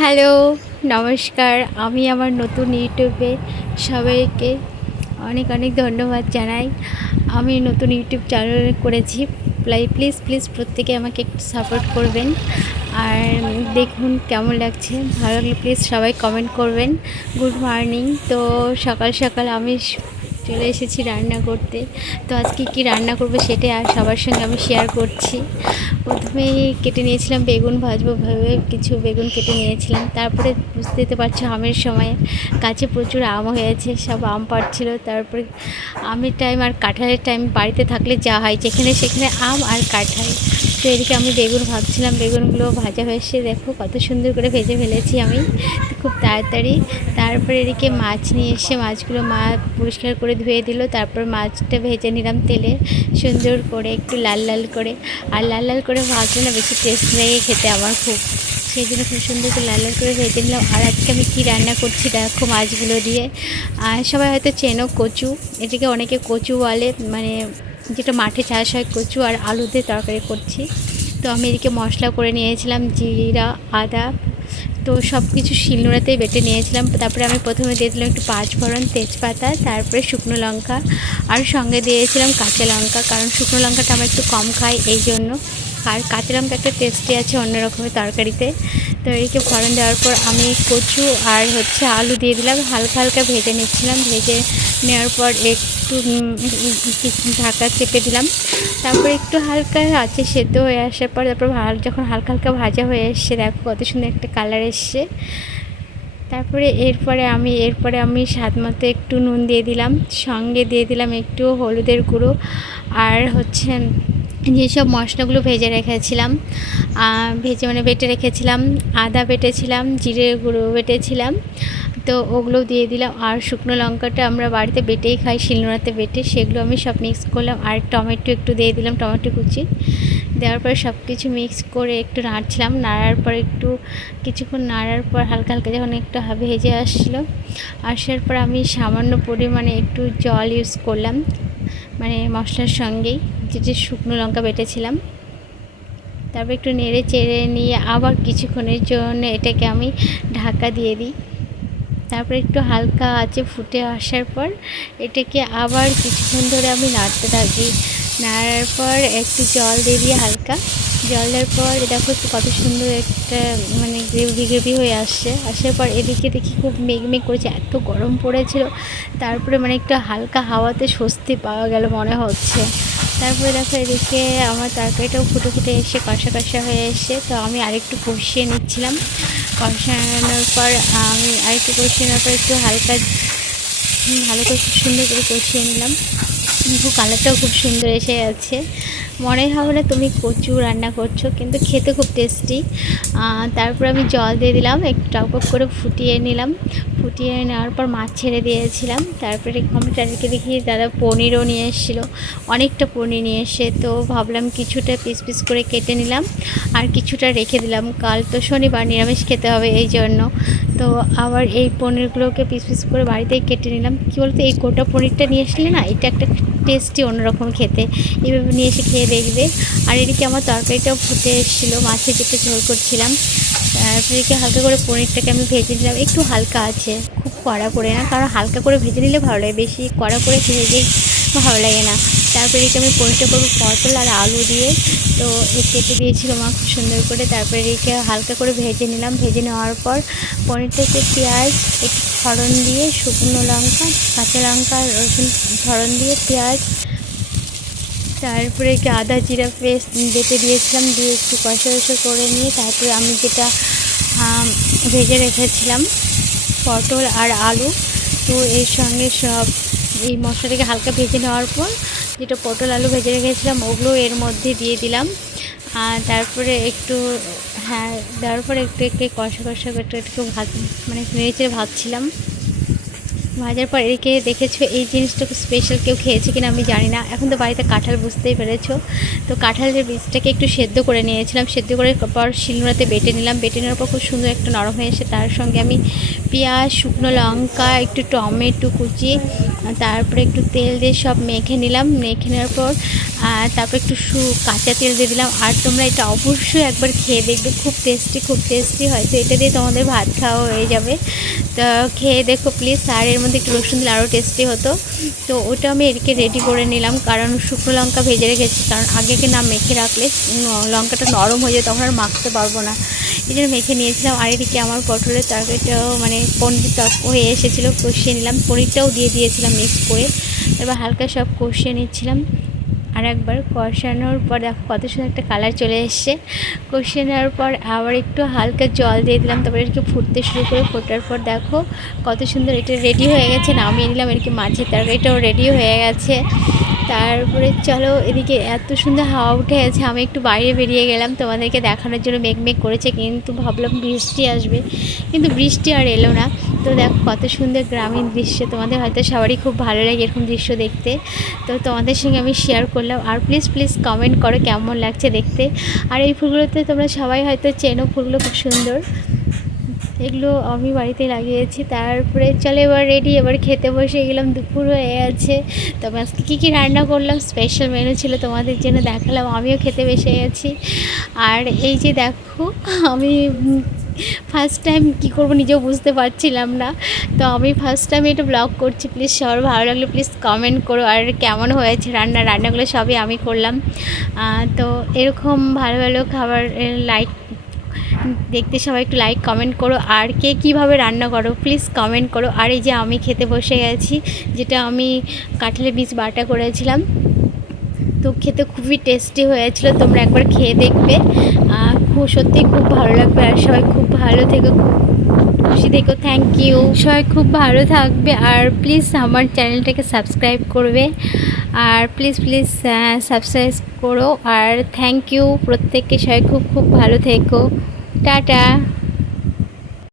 Hello, নমস্কার। আমি আমার নতুন ইউটিউবে সবাইকে অনেক অনেক ধন্যবাদ জানাই। আমি নতুন ইউটিউব চ্যানেল করেছি। প্লিজ প্লিজ প্রত্যেকে আমাকে একটু সাপোর্ট করবেন। আর দেখুন কেমন লাগছে, ভালো লাগলে প্লিজ সবাই কমেন্ট করবেন। Good morning. তো সকাল সকাল আমি চলে এসেছি রান্না করতে। তো আজকে কি রান্না করব সেটাই আর সবার সঙ্গে আমি শেয়ার করছি। প্রথমেই কেটে নিয়েছিলাম বেগুন ভাজবো ভেবে, কিছু বেগুন কেটে নিয়েছিলাম। তারপরে বুঝতে পারছো আমের সময় গাছে প্রচুর আম হয়েছে, সব আম পাড়ছিল। তারপরে আমের টাইম আর কাঁঠালের টাইম বাড়িতে থাকলে যা হয়, যেখানে সেখানে আম আর কাঁঠাল। তো এদিকে আমি বেগুন ভাজছিলাম, বেগুনগুলো ভাজা হয়েছে, দেখো কত সুন্দর করে ভেজে ফেলেছি আমি খুব তাড়াতাড়ি। তারপরে এদিকে মাছ নিয়ে এসে মাছগুলো মা পরিষ্কার করে ধুয়ে দিল। তারপর মাছটা ভেজে নিলাম তেলে সুন্দর করে, একটু লাল লাল করে। আর লাল লাল করে ভাজলে না বেশি টেস্ট লাগে খেতে আমার খুব, সেই জন্য খুব সুন্দর করে লাল লাল করে ভেজে নিলাম। আর আজকে আমি কী রান্না করছি দেখো মাছগুলো দিয়ে। আর সবাই হয়তো চেনো কচু, এটাকে অনেকে কচু বলে, মানে যেটা মাঠে চাষ হয়, কচু আর আলু দিয়ে তরকারি করছি। তো আমি এদিকে মশলা করে নিয়েছিলাম, জিরা, আদা, তো সব কিছু শিলনোড়াতেই বেটে নিয়েছিলাম। তারপরে আমি প্রথমে দিয়ে দিলাম একটু পাঁচফোড়ন, তেজপাতা, তারপরে শুকনো লঙ্কা, আর সঙ্গে দিয়েছিলাম কাঁচা লঙ্কা, কারণ শুকনো লঙ্কাটা আমরা একটু কম খাই এই জন্য। আর কাঁচা লঙ্কা একটা টেস্টি আছে অন্য রকমের তরকারিতে। তো এদিকে ফোড়ন দেওয়ার পর আমি কচু আর আলু দিয়ে দিলাম, হালকা হালকা ভেজে নিচ্ছিলাম। ভেজে নেওয়ার পর একটু ঢাকা চেপে দিলাম। তারপরে একটু হালকা আছে সেদ্ধ হয়ে আসার পর তারপর যখন হালকা হালকা ভাজা হয়ে এসছে, দেখো কত সুন্দর একটা কালার এসছে। তারপরে এরপরে আমি স্বাদ মতো একটু নুন দিয়ে দিলাম, সঙ্গে দিয়ে দিলাম একটু হলুদের গুঁড়ো। আর যেসব মশলাগুলো ভেজে রেখেছিলাম, বেটে রেখেছিলাম, আদা বেটেছিলাম, জিরে গুঁড়ো বেটেছিলাম, তো ওগুলো দিয়ে দিলাম। আর শুকনো লঙ্কাটা আমরা বাড়িতে বেটেই খাই, শিলনোড়াতে বেটে, সেগুলো আমি সব মিক্স করলাম। আর টমেটো একটু দিয়ে দিলাম, টমেটো কুচি দেওয়ার পরে সব কিছু মিক্স করে একটু নাড়ছিলাম। নাড়ার পর কিছুক্ষণ নাড়ার পর হালকা হালকা যখন একটু ভেজে আসার পর আমি সামান্য পরিমাণে একটু জল ইউজ করলাম, মানে মশলার সঙ্গেই যে শুকনো লঙ্কা বেটেছিলাম। তারপর একটু নেড়ে চেড়ে নিয়ে আবার কিছুক্ষণের জন্য এটাকে আমি ঢাকা দিয়ে দিই। তারপরে একটু হালকা আছে ফুটে আসার পর এটাকে আবার কিছুক্ষণ ধরে আমি নাড়তে থাকি। নাড়ার পর একটু জল দিয়ে দিয়ে হালকা জল দেওয়ার পর দেখো কত সুন্দর একটা মানে গ্রেভি হয়ে আসার পর এদিকে দেখি খুব মেঘ করেছে, এত গরম পড়েছিল। তারপরে মানে একটু হালকা হাওয়াতে স্বস্তি পাওয়া গেল মনে হচ্ছে। তারপরে দেখো এদিকে আমার তরকারিটাও ফুটে ফুটে এসে কষা কষা হয়ে এসে, তো আমি আরেকটু কষিয়ে নিচ্ছিলাম। কষানোর পর আমি আরেকটু কষিয়ে নেওয়ার পর একটু হালকা ভালো করে খুব সুন্দর করে কষিয়ে নিলাম। কিন্তু কালারটাও খুব সুন্দর এসে আছে, মনে হবে না তুমি কচু রান্না করছো, কিন্তু খেতে খুব টেস্টি। তারপর আমি জল দিয়ে দিলাম, একটু টক করে ফুটিয়ে নিলাম। ফুটিয়ে নেওয়ার পর মাছ ছেড়ে দিয়েছিলাম। তারপরে আমি তাদেরকে দেখি দাদা পনিরও নিয়ে এসেছিলো, অনেকটা পনির নিয়ে এসে, তো ভাবলাম কিছুটা পিস পিস করে কেটে নিলাম আর কিছুটা রেখে দিলাম, কাল তো শনিবার নিরামিষ খেতে হবে এই জন্য। তো আবার এই পনিরগুলোকে পিস পিস করে বাড়িতেই কেটে নিলাম। কী বলতো, এই গোটা পনিরটা নিয়ে আসলে না এটা একটা টেস্টি অন্যরকম খেতে, এইভাবে নিয়ে এসে খেয়ে দেখবে। আর এদিকে আমার তরকারিটাও ফুটে এসেছিলো, মাছের যেটা ঝোল করছিলাম। তারপরে এদিকে হালকা করে পনিরটাকে আমি ভেজে নিলাম, একটু হালকা আছে, খুব কড়া করে না, কারণ হালকা করে ভেজে নিলে ভালো লাগে, বেশি কড়া করে ভেজে ভালো লাগে না। তারপরে এদিকে আমি পনিরটা করবো পটল আর আলু দিয়ে, তো কেটে দিয়েছিল মা খুব সুন্দর করে। তারপরে এদিকে হালকা করে ভেজে নিলাম। ভেজে নেওয়ার পর পনিরটাকে পেঁয়াজ একটু ফোড়ন দিয়ে, শুকনো লঙ্কা, কাঁচা লঙ্কা, রসুন ফোড়ন দিয়ে, পেঁয়াজ, তারপরে একটু আদা জিরা পেস্ট বেটে দিয়েছিলাম, দিয়ে একটু কষা কষা করে নিয়ে তারপরে আমি যেটা ভেজে রেখেছিলাম পটল আর আলু, তো এর সঙ্গে সব এই মশলাটাকে হালকা ভেজে নেওয়ার পর যেটা পটল আলু ভেজে রেখেছিলাম ওগুলো এর মধ্যে দিয়ে দিলাম। আর তারপরে একটু দেওয়ার পরে একটু কষা কষা একটু মানে নেড়ে চেড়ে ভাজছিলাম। ভাজার পর এদিকে দেখেছো এই জিনিসটা খুব স্পেশাল, কেউ খেয়েছে কিনা আমি জানি না। এখন তো বাড়িতে কাঁঠাল, বুঝতেই পেরেছো। তো কাঁঠালের বীজটাকে একটু সেদ্ধ করে নিয়েছিলাম, সেদ্ধ করে পর শিলনোড়াতে বেটে নিলাম। বেটে নেওয়ার পর খুব সুন্দর একটা নরম হয়ে এসে তার সঙ্গে আমি পেঁয়াজ, শুকনো লঙ্কা, একটু টমেটো কুচি, তারপরে একটু তেল দিয়ে সব মেখে নিলাম। মেখে নেওয়ার পর তারপর একটু কাঁচা তেল দিয়ে দিলাম। আর তোমরা এটা অবশ্যই একবার খেয়ে দেখবে, খুব টেস্টি হয়। তো এটা দিয়ে তোমাদের ভাত খাওয়া হয়ে যাবে। তো খেয়ে দেখো প্লিজ। আর এর মধ্যে একটু রসুন দিলে আরও টেস্টি হতো। তো ওটা আমি এদিকে রেডি করে নিলাম, কারণ শুকনো লঙ্কা ভেজে রেখেছি, কারণ আগে না মেখে রাখলে লঙ্কাটা নরম হয়ে যায়, তখন আর মাখতে পারবো না। এই জন্য মেখে নিয়েছিলাম। আর এদিকে আমার পটলের তরকারিটাও মানে পনির হয়ে এসেছিলো, কষিয়ে নিলাম। পনিরটাও দিয়ে দিয়েছিলাম মিক্স করে। এবার হালকা সব কষিয়ে নিচ্ছিলাম। আর একবার কষানোর পর দেখো কত সুন্দর একটা কালার চলে এসছে। কষিয়ে নেওয়ার পর আবার একটু হালকা জল দিয়ে দিলাম, তারপরে একটু ফুটতে শুরু করে। ফোটার পর দেখো কত সুন্দর এটা রেডি হয়ে গেছে। নামিয়ে নিলাম। এদিকে মাছের তরকারিটাও রেডি হয়ে গেছে। তারপরে চলো, এদিকে এত সুন্দর হাওয়া উঠে গেছে, আমি একটু বাইরে বেরিয়ে গেলাম তোমাদেরকে দেখানোর জন্য। মেঘ করেছে, কিন্তু ভাবলাম বৃষ্টি আসবে, কিন্তু বৃষ্টি আর এলো না। তো দেখো কত সুন্দর গ্রামীণ দৃশ্য, তোমাদের হয়তো সবারই খুব ভালো লাগে এরকম দৃশ্য দেখতে। তো তোমাদের সঙ্গে আমি শেয়ার করলাম। আর প্লিজ কমেন্ট করো কেমন লাগছে দেখতে। আর এই ফুলগুলোতে তোমরা সবাই হয়তো চেনো, ফুলগুলো খুব সুন্দর। এগুলো আমি বাড়িতে লাগিয়েছি। তারপরে চলে এবার রেডি, এবার খেতে বসে গেলাম। দুপুর হয়ে গেছে। তবে আজকে কী রান্না করলাম, স্পেশাল মেনু ছিল, তোমাদের জন্য দেখালাম। আমিও খেতে বসে গেছি। আর এই যে দেখো, আমি ফার্স্ট টাইম কী করবো নিজেও বুঝতে পারছিলাম না। তো আমি ফার্স্ট টাইম এটা ব্লগ করছি। প্লিজ সবার ভালো লাগলে প্লিজ কমেন্ট করো। আর কেমন হয়েছে রান্নাগুলো সবই আমি করলাম। তো এরকম ভালো খাবার লাইক দেখতে সবাই একটু লাইক কমেন্ট করো। আর কে কীভাবে রান্না করো প্লিজ কমেন্ট করো। আর এই যে আমি খেতে বসে গেছি, যেটা আমি কাঁঠালের বীজ বাটা করেছিলাম। তো খেতে খুবই টেস্টি হয়েছিল, তোমরা একবার খেয়ে দেখবে। সত্যিই খুব ভালো লাগবে। আর সবাই খুব ভালো থেকো, খুশি থেকো। Thank you. সবাই খুব ভালো থাকবে। আর প্লিজ আমার চ্যানেলটাকে সাবস্ক্রাইব করবে। আর প্লিজ সাবস্ক্রাইব করো। আর থ্যাংক ইউ প্রত্যেককে। সবাই খুব ভালো থেকো। টাটা।